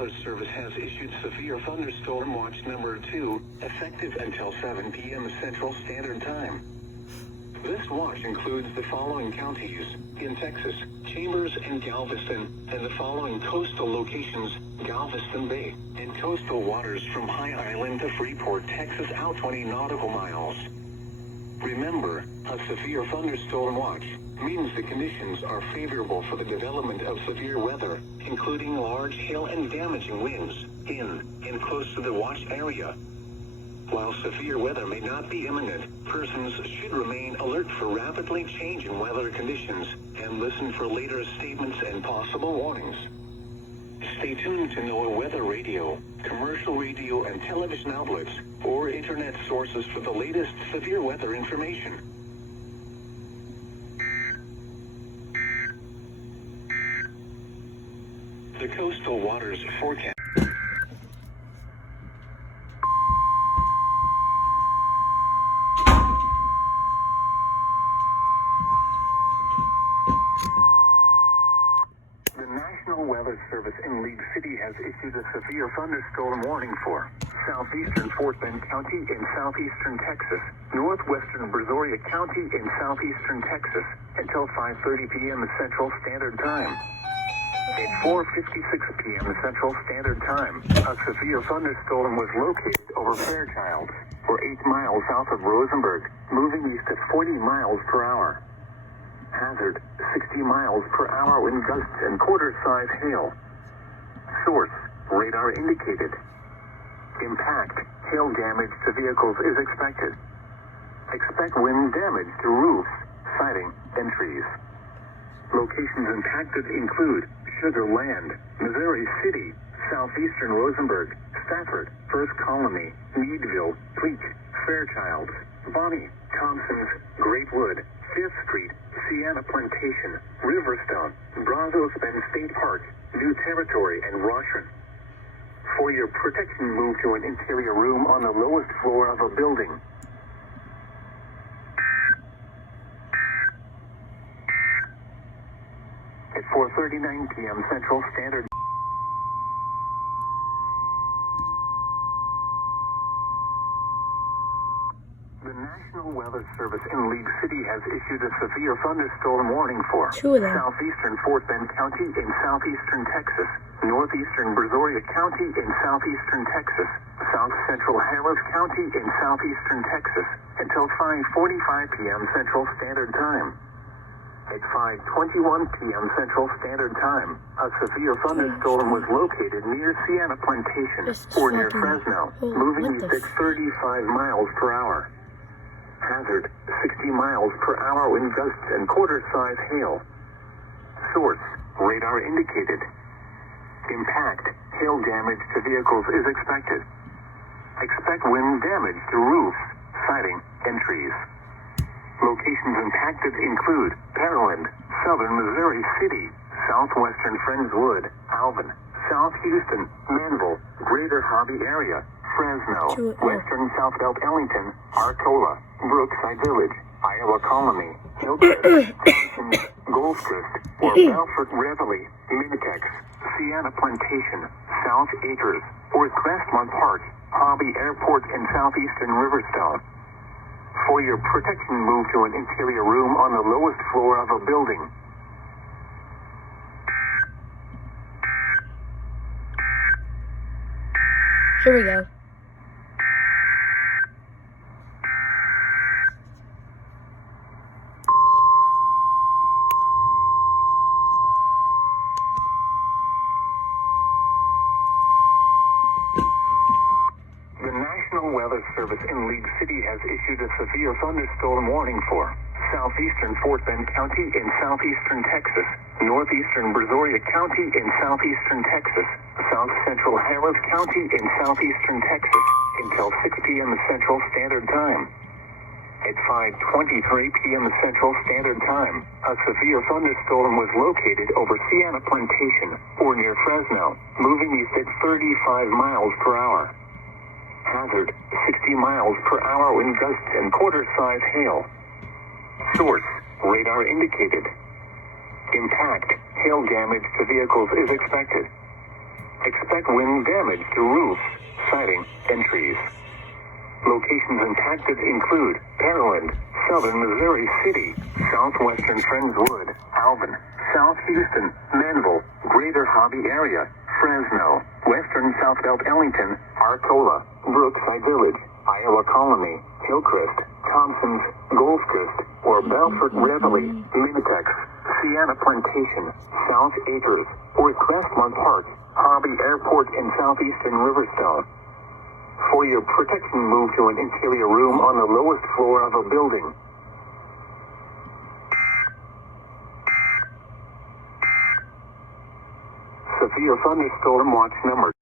Weather Service has issued severe thunderstorm watch number 2, effective until 7 p.m. Central Standard Time. This watch includes the following counties in Texas: Chambers and Galveston, and the following coastal locations: Galveston Bay, and coastal waters from High Island to Freeport, Texas, out 20 nautical miles. Remember, a severe thunderstorm watch means the conditions are favorable for the development of severe weather, including large hail and damaging winds, in and close to the watch area. While severe weather may not be imminent, persons should remain alert for rapidly changing weather conditions and listen for later statements and possible warnings. Stay tuned to NOAA weather radio, commercial radio and television outlets, or internet sources for the latest severe weather information. The coastal waters forecast. The National Weather Service in League City has issued a severe thunderstorm warning for southeastern Fort Bend County in southeastern Texas, northwestern Brazoria County in southeastern Texas, until 5:30 p.m. Central Standard Time. At 4:56 p.m. Central Standard Time, a severe thunderstorm was located over Fairchild, or 8 miles south of Rosenberg, moving east at 40 miles per hour. Hazard, 60 miles per hour wind gusts and quarter-size hail. Source, radar indicated. Impact, hail damage to vehicles is expected. Expect wind damage to roofs, siding, and trees. Locations impacted include Sugar Land, Missouri City, southeastern Rosenberg, Stafford, First Colony, Meadville, Fleet, Fairchild, Bonnie, Thompson's, Greatwood, 5th Street, Sienna Plantation, Riverstone, Brazos Bend State Park, New Territory, and Roshan. For your protection, move to an interior room on the lowest floor of a building. At 4:39 p.m. Central Standard. The National Weather Service in League City has issued a severe thunderstorm warning for southeastern Fort Bend County in southeastern Texas, northeastern Brazoria County in southeastern Texas, south central Harris County in southeastern Texas, until 5:45 p.m. Central Standard Time. At 5:21 p.m. Central Standard Time, a severe thunderstorm was located near Sienna Plantation, or near Fresno, moving east at 35 miles per hour. Hazard, 60 miles per hour wind gusts and quarter-size hail. Source, radar indicated. Impact, hail damage to vehicles is expected. Expect wind damage to roofs, siding, and trees. Locations impacted include Pearland, southern Missouri City, southwestern Friendswood, Alvin, South Houston, Manville, Greater Hobby Area, Fresno, western South Belt Ellington, Artola, Brookside Village, Iowa Colony, Hillcrest, Johnson, Goldcrest, or Belfort Reveille, Minitex, Sienna Plantation, South Acres, or Crestmont Park, Hobby Airport, and southeastern Riverstone. For your protection, move to an interior room on the lowest floor of a building. Here we go. The National Weather Service in League City has issued a severe thunderstorm warning for southeastern Fort Bend County in southeastern Texas, northeastern Brazoria County in southeastern Texas, south central Harris County in southeastern Texas, until 6 p.m. Central Standard Time. At 5:23 p.m. Central Standard Time, a severe thunderstorm was located over Sienna Plantation, or near Fresno, moving east at 35 miles per hour. Hazard, 60 miles per hour wind gusts and quarter-size hail. Source, radar indicated. Impact, hail damage to vehicles is expected. Expect wind damage to roofs, siding, and trees. Locations impacted include Pearland, Southern Missouri City, Southwestern Friendswood, Alvin, South Houston, Manville, Greater Hobby Area, Fresno, Western Southbelt Ellington, Arcola, Brookside Village, Iowa Colony, Hillcrest, Thompsons, Gulf Coast, or Belfort Reveille, Minitex, Sienna Plantation, South Acres, or Crestmont Park, Hobby Airport in southeastern Riverstone. For your protection, move to an interior room on the lowest floor of a building. Severe thunderstorm watch number